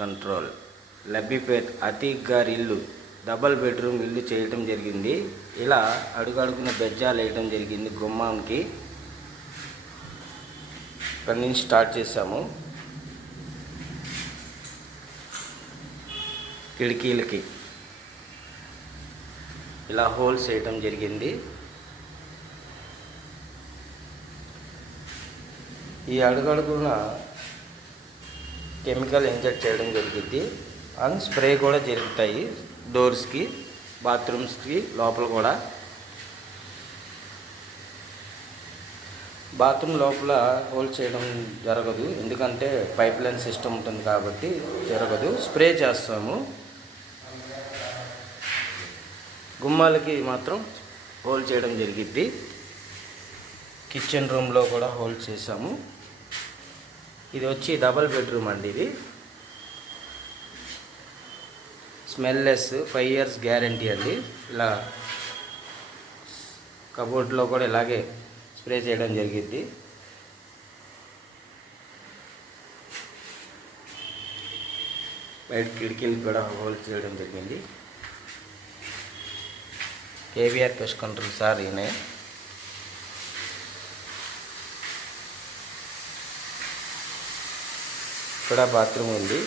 Control. Labbipet Atiq గారి ఇల్లు double bedroom ఇల్లు చేయటం జరిగింది. ఇలా అడుగడుగున బెజ్జాలు వేయటం జరిగింది గుమ్మానికి. ఇక్కడి నుంచి స్టార్ట్ చేసాము. కిటికీలకి ఇలా హోల్స్ వేయటం జరిగింది. ఈ అడుగడుగున కెమికల్ ఇంజెక్ట్ చేయడం జరిగింది. అండ్ స్ప్రే కూడా జరుగుతాయి డోర్స్కి, బాత్రూమ్స్కి లోపల కూడా. బాత్రూమ్ లోపల హోల్ చేయడం జరగదు, ఎందుకంటే పైప్ లైన్ సిస్టమ్ ఉంటుంది కాబట్టి జరగదు. స్ప్రే చేస్తాము. గుమ్మాలకి మాత్రం హోల్ చేయడం జరిగిద్ది. కిచెన్ రూమ్లో కూడా హోల్ చేసాము. ఇది వచ్చి డబల్ బెడ్రూమ్ అండి. ఇది స్మెల్లెస్ 5 years గ్యారంటీ అండి. ఇలా కబోర్డ్లో కూడా ఇలాగే స్ప్రే చేయడం జరిగింది. బయట కిటికీలు కూడా హోల్ చేయడం జరిగింది. కేవీఆర్ పెస్ట్ కంట్రోల్ సార్ ఈయన. ఇక్కడ బాత్రూమ్ ఉంది.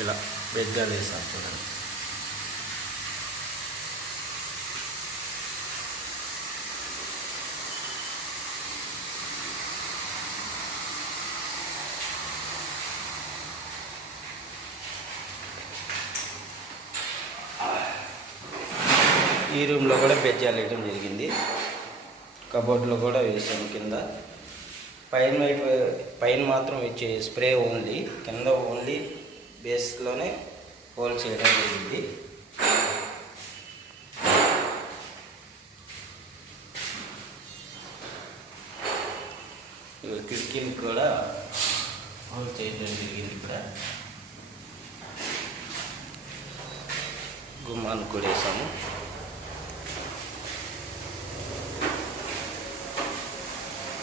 ఇలా బెజ్జాలు వేసాం చూడండి. ఈ రూమ్లో కూడా బెజ్జాలు వేయడం జరిగింది. కబోర్డ్లో కూడా వేసాము. కింద పైన మాత్రం ఇచ్చే స్ప్రే ఓన్లీ, కింద ఓన్లీ బేస్లోనే హోల్ చేయడం జరిగింది. కిటికీని కూడా హోల్ చేయడం జరిగింది. ఇక్కడ గుమ్మాన్ని కూడా వేసాము.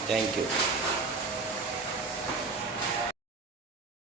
Thank you.